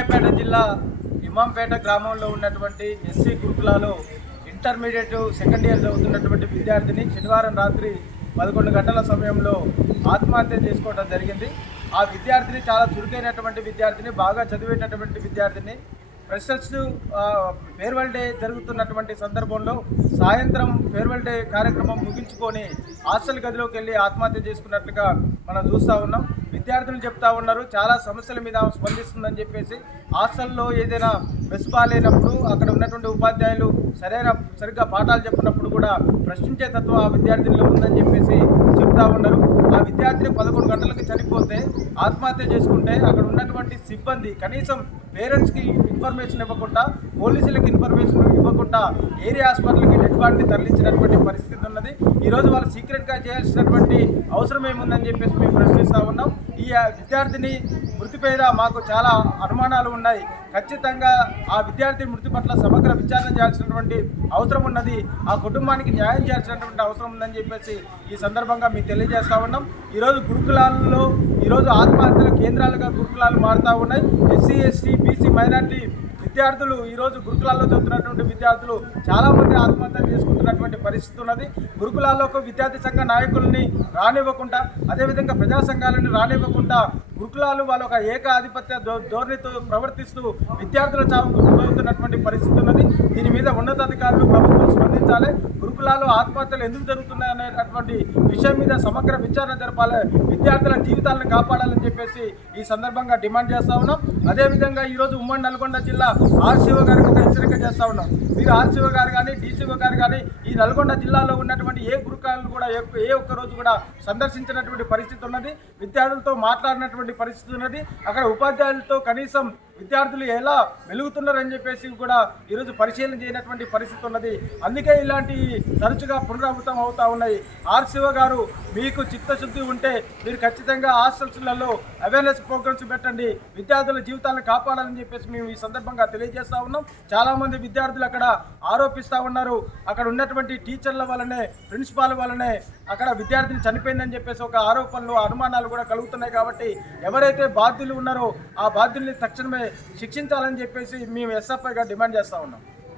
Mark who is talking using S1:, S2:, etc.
S1: సూర్యాపేట జిల్లా ఇమాంపేట గ్రామంలో ఉన్నటువంటి ఎస్సీ గురుకులాలో ఇంటర్మీడియట్ సెకండ్ ఇయర్ చదువుతున్నటువంటి విద్యార్థిని శనివారం రాత్రి పదకొండు గంటల సమయంలో ఆత్మహత్య చేసుకోవడం జరిగింది. ఆ విద్యార్థిని చాలా చురుకైనటువంటి విద్యార్థిని బాగా చదివేటటువంటి విద్యార్థిని ఫ్రెషర్స్ ఫేర్వెల్ డే జరుగుతున్నటువంటి సందర్భంలో సాయంత్రం ఫేర్వెల్ డే కార్యక్రమం ముగించుకొని హాస్టల్ గదిలోకి వెళ్ళి ఆత్మహత్య చేసుకున్నట్లుగా మనం చూస్తూ ఉన్నాం. విద్యార్థులు చెప్తా ఉన్నారు చాలా సమస్యల మీద ఆమె స్పందిస్తుందని చెప్పేసి హాస్టల్లో ఏదైనా మెస్ బాగాలేనప్పుడు అక్కడ ఉన్నటువంటి ఉపాధ్యాయులు సరైన సరిగ్గా పాఠాలు చెప్పినప్పుడు కూడా ప్రశ్నించే తత్వం ఆ విద్యార్థుల్లో ఉందని చెప్పేసి చెప్తా ఉన్నారు. ఆ విద్యార్థిని పదకొండు గంటలకు చనిపోతే ఆత్మహత్య చేసుకుంటే అక్కడ ఉన్నటువంటి సిబ్బంది కనీసం పేరెంట్స్కి ఇన్ఫర్మేషన్ ఇవ్వకుండా పోలీసులకు ఇన్ఫర్మేషన్ ఇవ్వకుండా ఏరియా హాస్పిటల్కి డెడ్ బాడీని తరలించినటువంటి పరిస్థితి ఉన్నది. ఈరోజు వాళ్ళు సీక్రెట్గా చేయాల్సినటువంటి అవసరం ఏముందని చెప్పేసి మేము ప్రశ్నిస్తూ ఉన్నాం. ఈ విద్యార్థిని మృతి మాకు చాలా అనుమానాలు ఉన్నాయి. ఖచ్చితంగా ఆ విద్యార్థి మృతి పట్ల సమగ్ర విచారణ చేయాల్సినటువంటి అవసరం ఉన్నది. ఆ కుటుంబానికి న్యాయం చేయాల్సినటువంటి అవసరం ఉందని చెప్పేసి ఈ సందర్భంగా మీకు తెలియజేస్తా ఉన్నాం. ఈరోజు గురుకులాల్లో ఈరోజు ఆత్మహత్యల కేంద్రాలుగా గురుకులాలు మారుతూ ఉన్నాయి. ఎస్సీ ఎస్టీ బీసీ మైనార్టీ విద్యార్థులు ఈరోజు గురుకులాల్లో చదువుతున్నటువంటి విద్యార్థులు చాలామంది ఆత్మహత్యలు చేసుకుంటున్నటువంటి పరిస్థితి ఉన్నది. గురుకులాల్లోకి విద్యార్థి సంఘ నాయకుల్ని రానివ్వకుండా అదేవిధంగా ప్రజా సంఘాలను రానివ్వకుండా గురుకులాలు వాళ్ళ ఒక ఏకాధిపత్య ధోరణితో ప్రవర్తిస్తూ విద్యార్థుల చావుకు గురవుతున్నటువంటి పరిస్థితి ఉన్నది. దీని మీద ఉన్నతాధికారులు ప్రభుత్వం స్పందించాలి. గురుకులాలు ఆత్మహత్యలు ఎందుకు జరుగుతున్నాయి అనేటటువంటి విషయం మీద సమగ్ర విచారణ జరపాలి. విద్యార్థుల జీవితాలను కాపాడాలని చెప్పేసి ఈ సందర్భంగా డిమాండ్ చేస్తా ఉన్నాం. అదేవిధంగా ఈరోజు ఉమ్మడి నల్గొండ జిల్లా ఆర్సీఓ గారికి ఒక హెచ్చరిక చేస్తా ఉన్నాం. మీరు ఆర్సీఓ గారు కానీ డీసీఓ గారు కానీ ఈ నల్గొండ జిల్లాలో ఉన్నటువంటి ఏ గురుకులాలను కూడా ఏ ఏ ఒక్క రోజు కూడా సందర్శించినటువంటి పరిస్థితి ఉన్నది. విద్యార్థులతో మాట్లాడినటువంటి పరిస్థితి ఉన్నది. అక్కడ ఉపాధ్యాయులతో కనీసం విద్యార్థులు ఎలా వెలుగుతున్నారని చెప్పేసి కూడా ఈరోజు పరిశీలన చేయనటువంటి పరిస్థితి ఉన్నది. అందుకే ఇలాంటి తరచుగా పునరావృతం అవుతూ ఉన్నాయి. ఆర్సీఓ గారు మీకు చిత్తశుద్ధి ఉంటే మీరు ఖచ్చితంగా హాస్టల్స్లలో అవేర్నెస్ ప్రోగ్రామ్స్ పెట్టండి. విద్యార్థుల జీవితాలను కాపాడాలని చెప్పేసి మేము ఈ సందర్భంగా తెలియజేస్తా ఉన్నాం. చాలామంది విద్యార్థులు అక్కడ ఆరోపిస్తూ ఉన్నారు. అక్కడ ఉన్నటువంటి టీచర్ల వల్లనే ప్రిన్సిపాల్ వల్లనే అక్కడ విద్యార్థిని చనిపోయిందని చెప్పేసి ఒక ఆరోపణలు అనుమానాలు కూడా కలుగుతున్నాయి కాబట్టి ఎవరైతే బాధ్యులు ఉన్నారో ఆ బాధ్యుల్ని తక్షణమే శిక్షించాలని చెప్పేసి మేము ఎస్ఎఫ్ఐగా డిమాండ్ చేస్తూ ఉన్నాం.